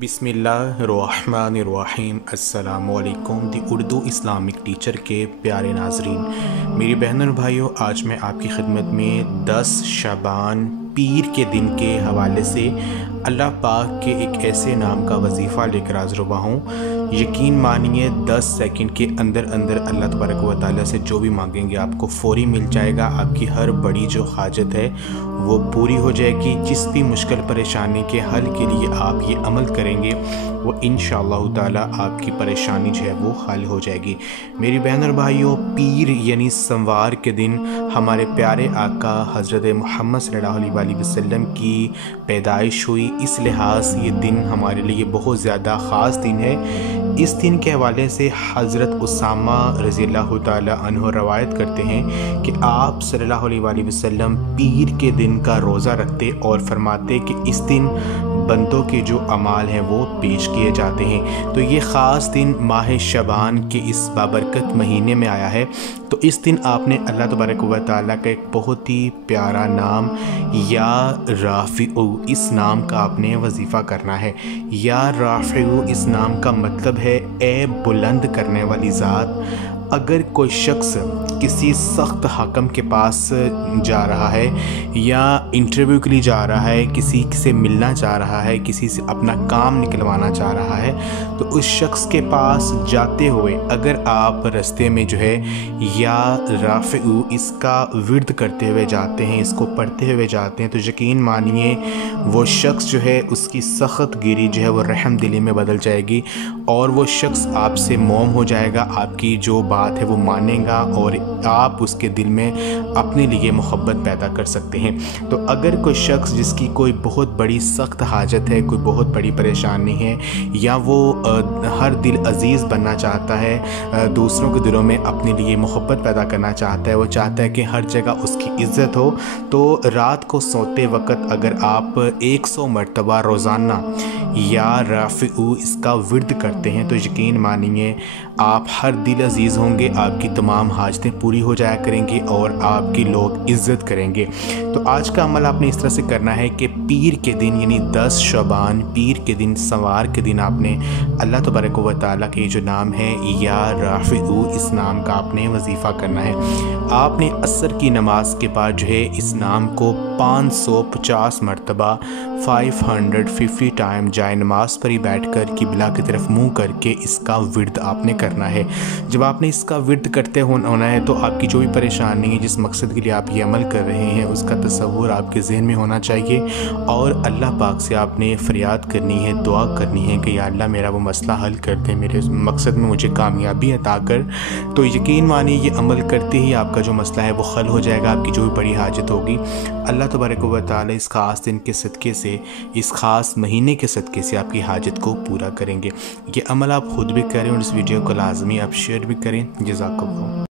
बिस्मिल्लाहिर्रहमानिर्रहीम। अस्सलामुअलैकुम। दी Urdu Islamic teacher के प्यारे नाजरीन, मेरी बहनों और भाइयों, आज मैं आपकी खिदमत में 10 शबान पीर के दिन के हवाले से अल्लाह पाक के एक ऐसे नाम का वजीफ़ा लेकर हाज़िर हुआ हूँ। यकीन मानिए 10 सेकंड के अंदर अंदर अल्लाह तबारक व तआला से जो भी मांगेंगे आपको फ़ौरी मिल जाएगा। आपकी हर बड़ी जो हाजत है वो पूरी हो जाएगी। जिस भी मुश्किल परेशानी के हल के लिए आप ये अमल करेंगे वो इंशाअल्लाह ताला आपकी परेशानी जो है वो हल हो जाएगी। मेरी बहन और भाइयों, पीर यानी सोमवार के दिन हमारे प्यारे आका हज़रत मोहम्मद सल्लल्लाहु अलैहि वसल्लम की पैदाइश हुई। इस लिहाज से ये दिन हमारे लिए बहुत ज़्यादा ख़ास दिन है। इस दिन के हवाले से हज़रत उसामा रज़ियल्लाहु ताला अन्हु रवायत करते हैं कि आप सल्लल्लाहु अलैहि वसल्लम पीर के दिन का रोज़ा रखते और फरमाते कि इस दिन बंदों के जो अमाल हैं वो पेश किए जाते हैं। तो ये ख़ास दिन माह शबान के इस बाबरकत महीने में आया है। तो इस दिन आपने अल्लाह तबारक व तआला का एक बहुत ही प्यारा नाम या राफ़िउ, इस नाम का आपने वजीफ़ा करना है। या राफ़िउ इस नाम का मतलब है ए बुलंद करने वाली ज़ात। अगर कोई शख्स किसी सख्त हाकम के पास जा रहा है या इंटरव्यू के लिए जा रहा है, किसी से मिलना चाह रहा है, किसी से अपना काम निकलवाना चाह रहा है, तो उस शख्स के पास जाते हुए अगर आप रास्ते में जो है या राफ़िउ इसका विर्द करते हुए जाते हैं, इसको पढ़ते हुए जाते हैं, तो यकीन मानिए वो शख्स जो है उसकी सख्त गिरी जो है वो रहम दिली में बदल जाएगी और वो शख्स आपसे मोम हो जाएगा, आपकी जो बात है वो मानेगा और आप उसके दिल में अपने लिए मोहब्बत पैदा कर सकते हैं। तो अगर कोई शख्स जिसकी कोई बहुत बड़ी सख्त हाजत है, कोई बहुत बड़ी परेशानी है या वो हर दिल अजीज़ बनना चाहता है, दूसरों के दिलों में अपने लिए मोहब्बत पैदा करना चाहता है, वो चाहता है कि हर जगह उसकी इज़्ज़त हो, तो रात को सोते वक्त अगर आप 100 मरतबा रोज़ाना या राफ़िउ इसका विर्द करते हैं तो यकीन मानिए आप हर दिल अजीज़ होंगे, आपकी तमाम हाजतें पूरी हो जाया करेंगी और आपकी लोग इज़्ज़त करेंगे। तो आज का अमल आपने इस तरह से करना है कि पीर के दिन यानी 10 शबान पीर के दिन सोमवार के दिन आपने अल्लाह तबारक व तआला के जो नाम है या राफ़िउ इस नाम का आपने वजीफ़ा करना है। आपने असर की नमाज के बाद जो है इस नाम को 550 मरतबा 550 टाइम जाए नमाज पर ही बैठकर किबला की तरफ मुँह करके इसका विर्द आपने करना है। जब आपने इसका विर्द करते होना है तो आपकी जो भी परेशानी है, जिस मकसद के लिए आप ये अमल कर रहे हैं, उसका तसव्वुर आपके ज़हन में होना चाहिए और अल्लाह पाक से आपने फ़रियाद करनी है, दुआ करनी है कि या अल्लाह मेरा वो मसला हल कर दे, मेरे मकसद में मुझे कामयाबी अता कर। तो यकीन मानिए ये अमल करते ही आपका जो मसला है वो हल हो जाएगा। आपकी जो भी बड़ी हाजत होगी अल्लाह तबारक व तआला इस ख़ास दिन के सदक़े से, इस ख़ास महीने के सदक़े से आपकी हाजत को पूरा करेंगे। ये अमल आप ख़ुद भी करें और इस वीडियो को लाजमी आप शेयर भी करें। जज़ाकल्लाह।